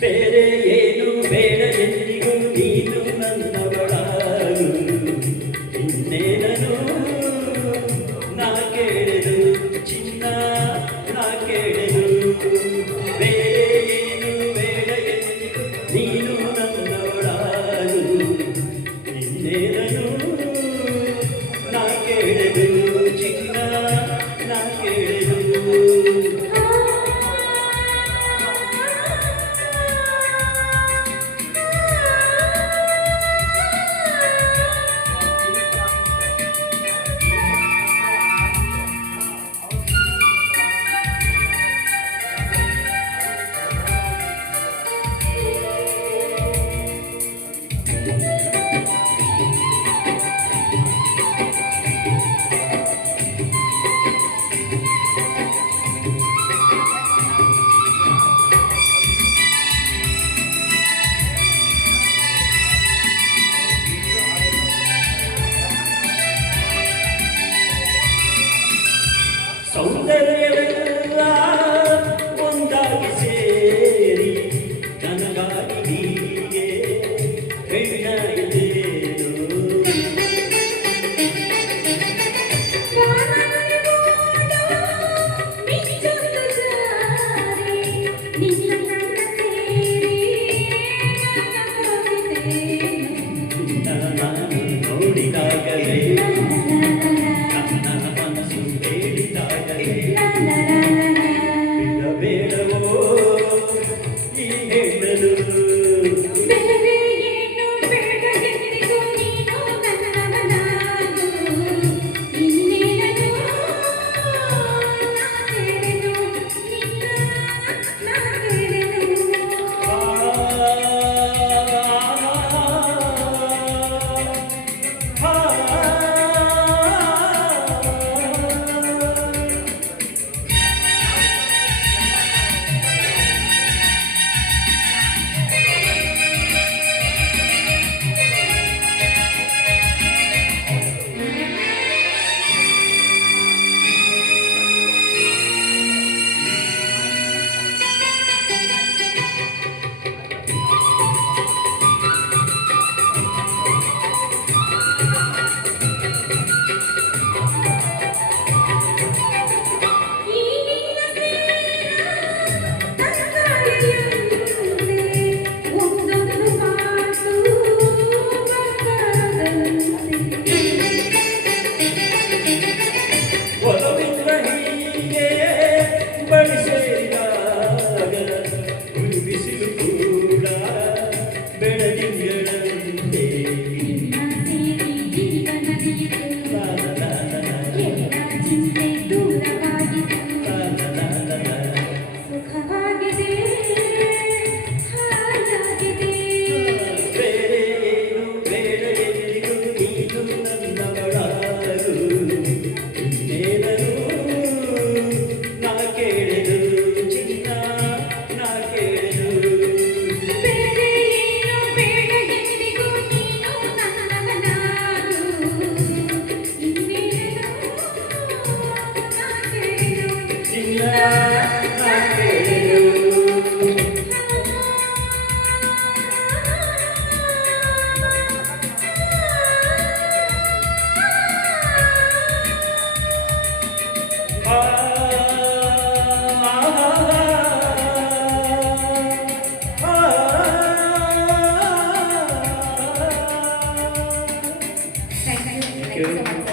ಬೇರೆ ಏನು ಬೇಡ ಎಂದಿಗೂ ನೀನು ನನ್ನವಳಾಗು ಇನ್ನೇನನು ನಾ ಕೇಳೆದು ಚಿನ್ನ ನಾ ಕೇಳೆದು ಬೇರೆ ಏನು ಬೇಡ ಎಂದಿಗೂ ನೀನು ನನ್ನವಳಾಗು ಇನ್ನೇನನು ನಾ ಕೇಳೆದು ಚಿನ್ನ ನಾ ಕೇಳೆದು ಸೌಂದರ್ಯವೆಲ್ಲ ಒಂದಾಗಿ ಸೇರಿ ನನಗಾಗಿ ಹೀಗೆ ಹೆಣ್ಣಾಯಿತೇನು ನಾನು ನೋಡಿದಾಗಲೇ ಬೇಡವೋ ಈ ಹೆಣ್ಣನು ಬೇರೆ ಏನು ಬೇಡ ಎಂದಿಗೂ ನೀನು ನನ್ನವನಾಗು ಇನ್ನೇನನು ನಾ ಕೇಳೆನು ನಿನ್ನ ನಾ ಕೇಳೆನು ಒಲವಿಲ್ಲ ಹೀಗೆ ಬಳಿ ಸೇರಿದಾಗ ಬಿಸಿಲು ಕೂಡ ಬೆಳದಿಂಗಳಂತೆ ಬೇರೆ ಏನು ಬೇಡ ಎಂದಿಗೂ ನೀನು ನನ್ನವಳಾಗು ಇನ್ನೇನನು ನಾ ಕೇಳೆದು ಚಿನ್ನ ನಾ ಕೇಳೆದು ಬೇರೆ ಏನು ಬೇಡ ಎಂದಿಗೂ ನೀನು ನನ್ನವನಾಗು ಇನ್ನೇನನು ನಾ ಕೇಳೆನು ಚಿನ್ನ ನಾ ಕೇಳೆದು Thank you so much.